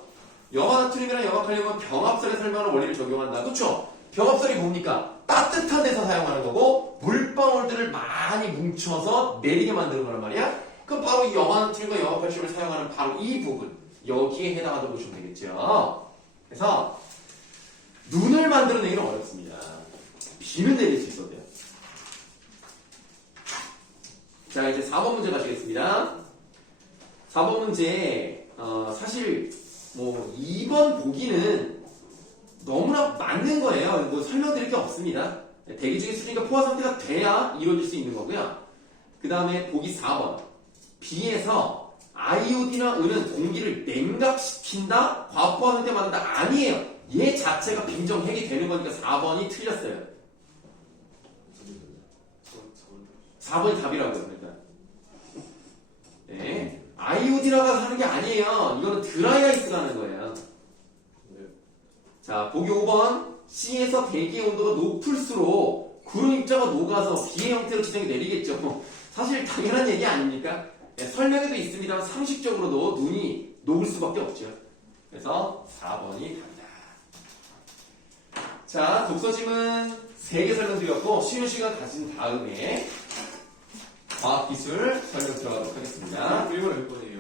염화나트륨이나 염화칼륨은 병합설에 설명하는 원리를 적용한다. 그렇죠? 병합설이 뭡니까? 따뜻한 데서 사용하는 거고 물방울들을 많이 뭉쳐서 내리게 만드는 거란 말이야. 그럼 바로 이 영화 틀과 영화 결심을 사용하는 바로 이 부분 여기에 해당하다고 보시면 되겠죠. 그래서 눈을 만들어내기는 어렵습니다. 비는 내릴 수 있어도 돼요. 자, 이제 4번 문제 가시겠습니다. 4번 문제 사실 뭐 2번 보기는 너무나 맞는 거예요. 뭐 설명드릴 게 없습니다. 대기 중에 수리가 포화 상태가 돼야 이루어질 수 있는 거고요. 그 다음에 보기 4번 B에서 아이오딘이나 은은 공기를 냉각시킨다? 과포화 상태 만든다? 아니에요. 얘 자체가 빙정핵이 되는 거니까 4번이 틀렸어요. 4번이 답이라고요. 그러니까. 네. 아이오딘화가 하는 게 아니에요. 이거는 드라이아이스가 하는 거예요. 자, 보기 5번. C에서 대기의 온도가 높을수록 구름 입자가 녹아서 비의 형태로 지정이 내리겠죠. 사실 당연한 얘기 아닙니까? 네, 설명에도 있습니다만 상식적으로도 눈이 녹을 수밖에 없죠. 그래서 4번이 답이다. 자, 독서짐은 3개 설명드렸고 쉬운 시간 가진 다음에 과학기술 설명 들어가도록 하겠습니다. 1번 몇 번이에요?